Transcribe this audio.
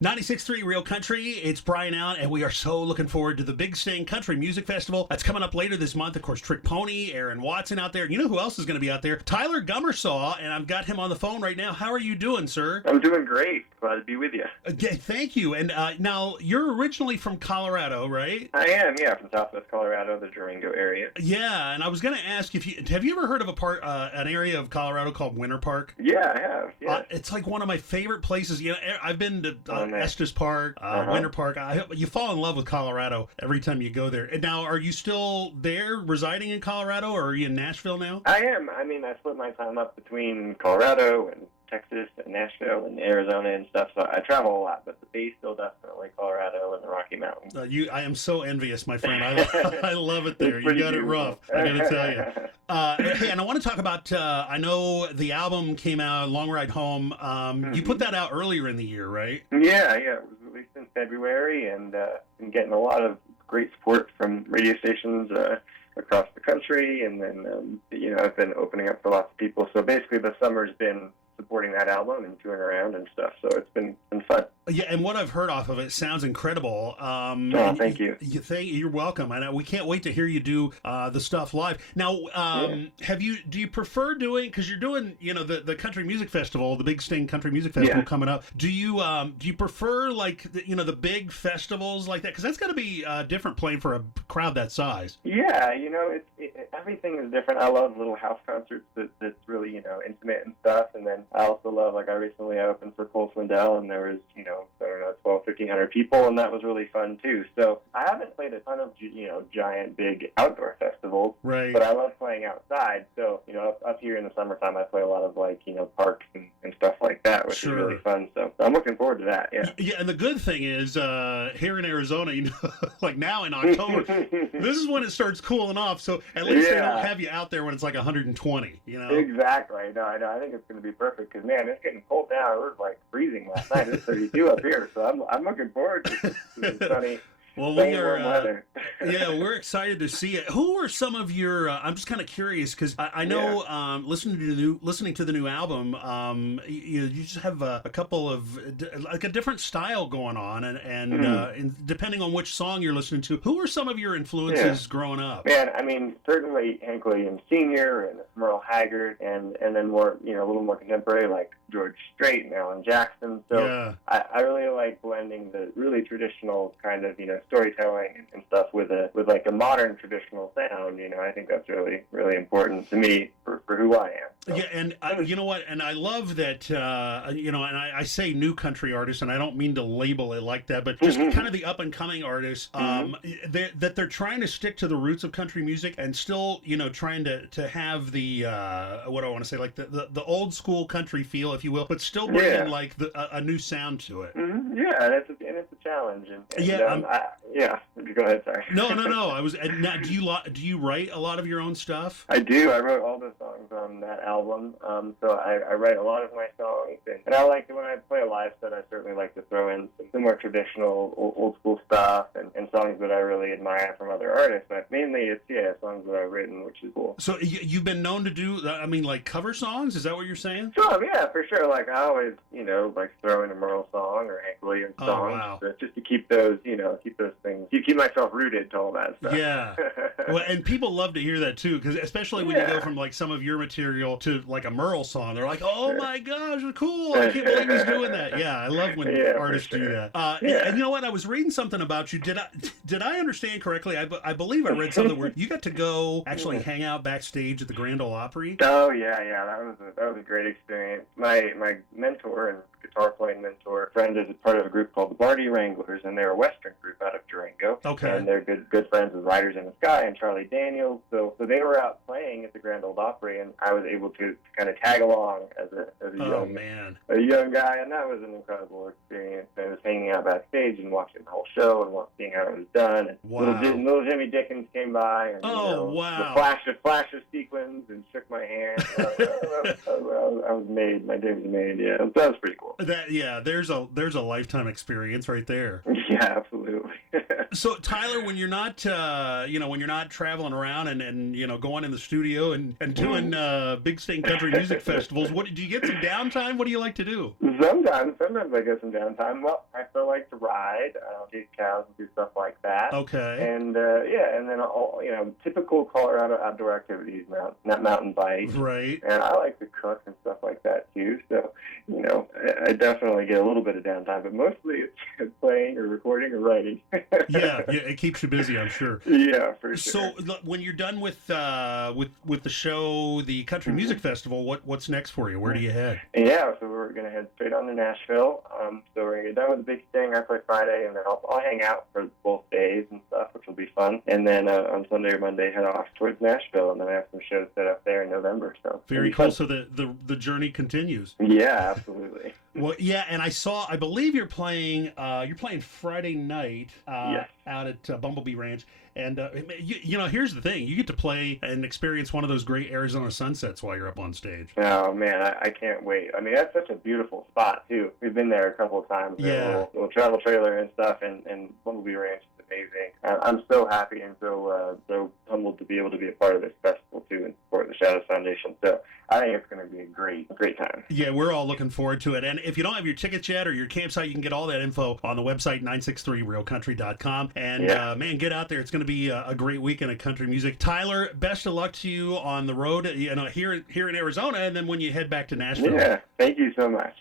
96.3 Real Country, it's Brian out, and we are so looking forward to the Big Sting Country Music Festival. That's coming up later this month. Of course, Trick Pony, Aaron Watson out there. You know who else is going to be out there? Tyller Gummersall, and I've got him on the phone right now. How are you doing, sir? I'm doing great. Glad to be with you. Thank you. And now, you're originally from Colorado, right? I am, yeah, from Southwest Colorado, the Durango area. Yeah, and I was going to ask if have you ever heard of an area of Colorado called Winter Park? Yeah, I have. Yeah. It's like one of my favorite places. You know, I've been to Estes Park, Uh-huh. Winter Park. You fall in love with Colorado every time you go there. And now, are you still there, residing in Colorado, or are you in Nashville now? I am. I mean, I split my time up between Colorado and Texas and Nashville and Arizona and stuff, so I travel a lot, but the base still definitely Colorado and the Rocky Mountains. I am so envious, my friend. I love it there. You got it rough, I got to tell you. Hey, and I want to talk about, I know the album came out, Long Ride Home. You put that out earlier in the year, right? Yeah, it was released in February, and been getting a lot of great support from radio stations across the country, and then, I've been opening up for lots of people, so basically the summer's been supporting that album and touring around and stuff, so it's been fun. Yeah, and what I've heard off of it sounds incredible. Thank you. You're welcome. I know we can't wait to hear you do the stuff live. Now, do you prefer doing, because you're doing, the Country Music Festival, the Big Sting Country Music Festival coming up. Do you prefer like the big festivals like that? Because that's got to be different playing for a crowd that size. Yeah, everything is different. I love little house concerts that's really intimate and stuff, and then I also love, I recently opened for Cole Swindell, and there was, 1,200 people, and that was really fun, too. So I haven't played a ton of, giant, big outdoor festivals, right? But I love playing outside. So, up here in the summertime, I play a lot of, parks and stuff like that, which is really fun. So I'm looking forward to that, yeah. Yeah, and the good thing is, here in Arizona, like now in October, this is when it starts cooling off, so at least they don't have you out there when it's like 120, Exactly. No, I know. I think it's going to be perfect, because, man, it's getting cold now. It was, freezing last night. It's 32 up here, so I'm looking forward to the sunny. Well, we're excited to see it. Who are some of your? I'm just kind of curious, because I know listening to the new album, you just have a couple of a different style going on, and depending on which song you're listening to, who are some of your influences growing up? Man, I mean, certainly Hank Williams Sr. and Merle Haggard, and then more, a little more contemporary, like George Strait and Alan Jackson. So I really like blending the really traditional kind of storytelling and stuff with a modern traditional sound. I think that's really, really important to me for who I am. So. Yeah, and you know what? And I love that, and I say new country artists, and I don't mean to label it like that, but just kind of the up-and-coming artists, that they're trying to stick to the roots of country music and still, trying to have the, what do I want to say, like the old-school country feel, if you will, but still bringing, a new sound to it. Yeah, and it's a challenge. Go ahead, sorry. No. Now, do you write a lot of your own stuff? I do. I wrote all the songs on that album. So I write a lot of my songs, and I like when I play a live set. I certainly like to throw in some more traditional, old school stuff and songs that I really admire from other artists. But mainly, it's songs that I've written, which is cool. So you've been known to do, cover songs? Is that what you're saying? Sure, yeah, for sure. I always, throw in a Merle song or Hank Williams song, just to keep those, things, keep myself rooted to all that stuff. Yeah. Well, and people love to hear that too, because especially when you go from some of your material to a Merle song, they're like, "Oh my gosh, cool! I can't believe he's doing that." Yeah, I love when artists do that. And you know what? I was reading something about you. Did I understand correctly? I believe I read something where you got to go actually hang out backstage at the Grand Ole Opry. Oh yeah, that was a great experience. My mentor and guitar playing mentor friend is part of a group called the Barty Wranglers, and they're a Western group out of Durango. Okay. And they're good friends with Riders in the Sky and Charlie Daniels. So they were out playing at the Grand Ole Opry, and I was able to kind of tag along as a young guy, and that was an incredible experience. I was hanging out backstage and watching the whole show and seeing how it was done. And little Jimmy Dickens came by, and the flash of sequins, and shook my hand. I was made. My day was made. Yeah, that was pretty cool. There's a lifetime experience right there. Yeah, absolutely. So Tyler, when you're not traveling around and going in the studio and doing Big Sting Country Music Festivals, what do you get some downtime? What do you like to do? Sometimes I get some downtime. Well, I still like to ride, chase cows and do stuff like that. Okay. And and then all typical Colorado outdoor activities, mountain bike. Right. And I like to cook and stuff like that too. So I definitely get a little bit of downtime, but mostly it's playing or recording or writing. yeah, it keeps you busy, I'm sure. Yeah, for sure. So when you're done with the show, the Country Music Festival, what's next for you? Where do you head? Yeah, so we're gonna head straight on to Nashville. So we're gonna get done with the big thing. I play Friday, and then I'll hang out for both days and stuff, which will be fun. And then on Sunday or Monday, head off towards Nashville, and then I have some shows set up there in November. So very cool. So the journey continues. Yeah, absolutely. Well, yeah, and I believe you're playing Friday night out at Bumblebee Ranch. And, here's the thing. You get to play and experience one of those great Arizona sunsets while you're up on stage. Oh, man, I can't wait. I mean, that's such a beautiful spot, too. We've been there a couple of times. Yeah. Little travel trailer and stuff, and Bumblebee Ranch is amazing. I'm so happy and so humbled to be able to be a part of this festival, too, and support the Shadows Foundation. So I think it's going to be a great time. Yeah, we're all looking forward to it. And if you don't have your tickets yet or your campsite, you can get all that info on the website, 963realcountry.com. And, man, get out there. It's going to be a great weekend of country music. Tyler, best of luck to you on the road, here in Arizona, and then when you head back to Nashville. Yeah, thank you so much.